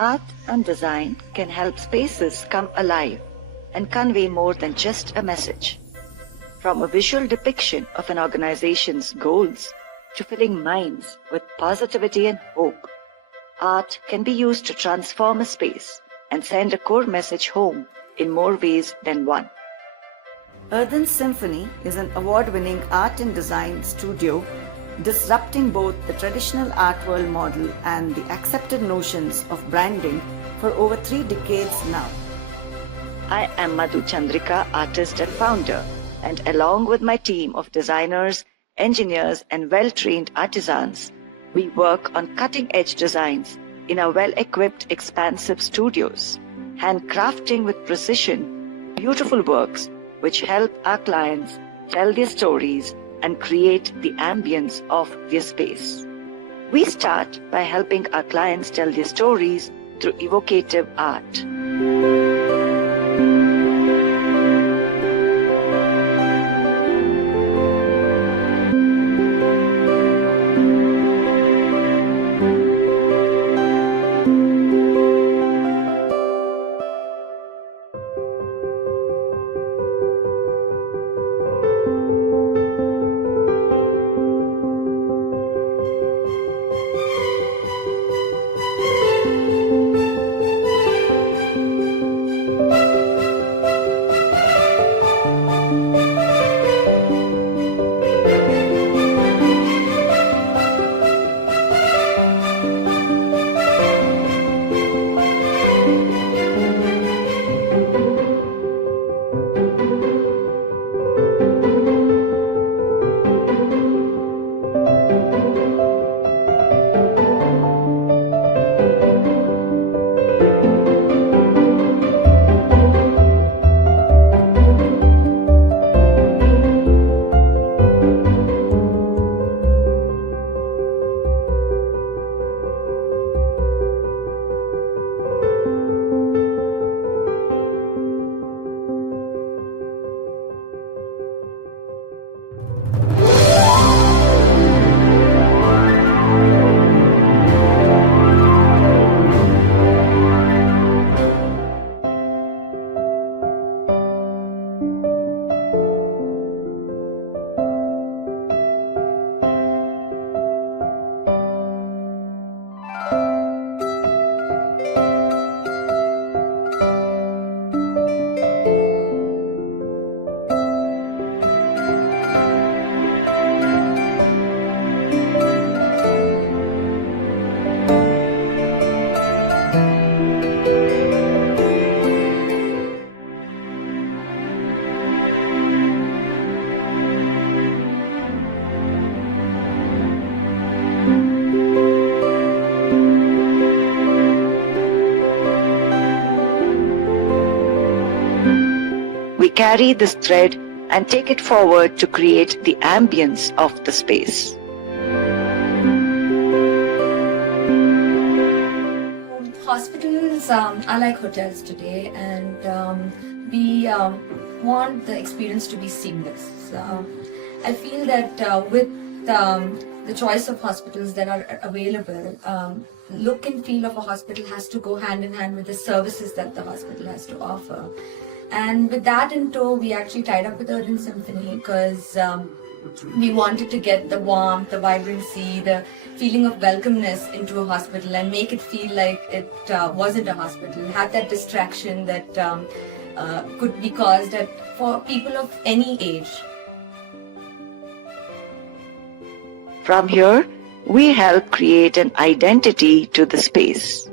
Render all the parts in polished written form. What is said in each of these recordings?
Art and design can help spaces come alive and convey more than just a message. From a visual depiction of an organization's goals to filling minds with positivity and hope, art can be used to transform a space and send a core message home in more ways than one. Earthen Symphony is an award-winning art and design studio disrupting both the traditional art world model and the accepted notions of branding for over 3 decades now. I am Madhu Chandrika, artist and founder, and along with my team of designers, engineers and well-trained artisans, we work on cutting-edge designs in our well-equipped, expansive studios, handcrafting with precision beautiful works which help our clients tell their stories and create the ambience of their space. We start by helping our clients tell their stories through evocative art. We carry this thread and take it forward to create the ambience of the space. Hospitals are like hotels today, and we want the experience to be seamless. I feel that with the choice of hospitals that are available, look and feel of a hospital has to go hand in hand with the services that the hospital has to offer. And with that in tow, we actually tied up with Earthen Symphony because we wanted to get the warmth, the vibrancy, the feeling of welcomeness into a hospital and make it feel like it wasn't a hospital, have that distraction that could be caused for people of any age. From here, we help create an identity to the space.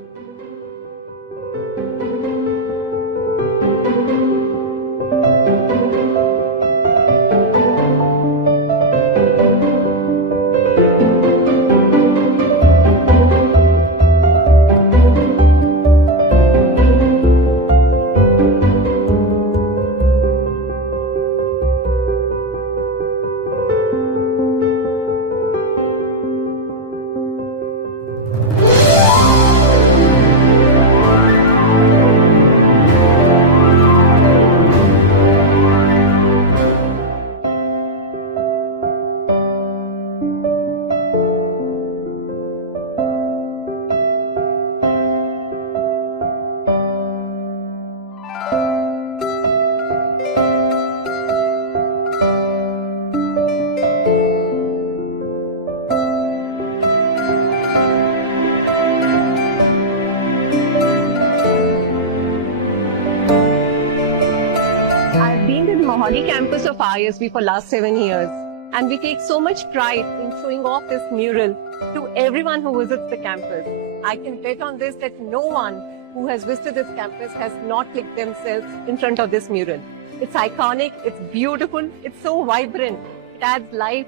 iconic campus of ISB for last 7 years. And we take so much pride in showing off this mural to everyone who visits the campus. I can bet on this that no one who has visited this campus has not clicked themselves in front of this mural. It's iconic, it's beautiful, it's so vibrant. It adds life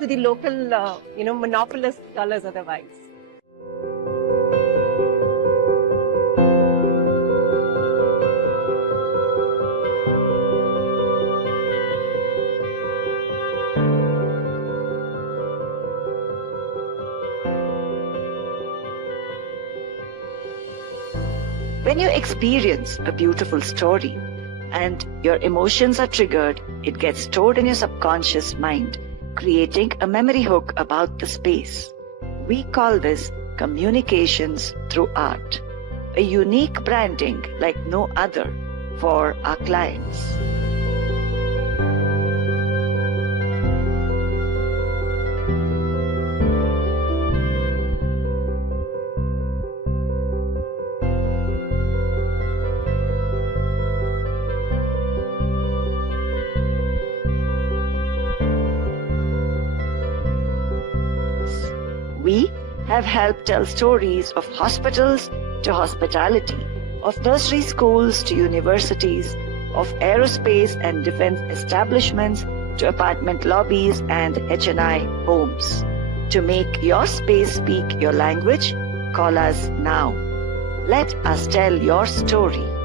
to the local, monopolist colors otherwise. When you experience a beautiful story and your emotions are triggered, it gets stored in your subconscious mind, creating a memory hook about the space. We call this communications through art, a unique branding like no other for our clients. We have helped tell stories of hospitals to hospitality, of nursery schools to universities, of aerospace and defense establishments to apartment lobbies and HNI homes. To make your space speak your language, call us now. Let us tell your story.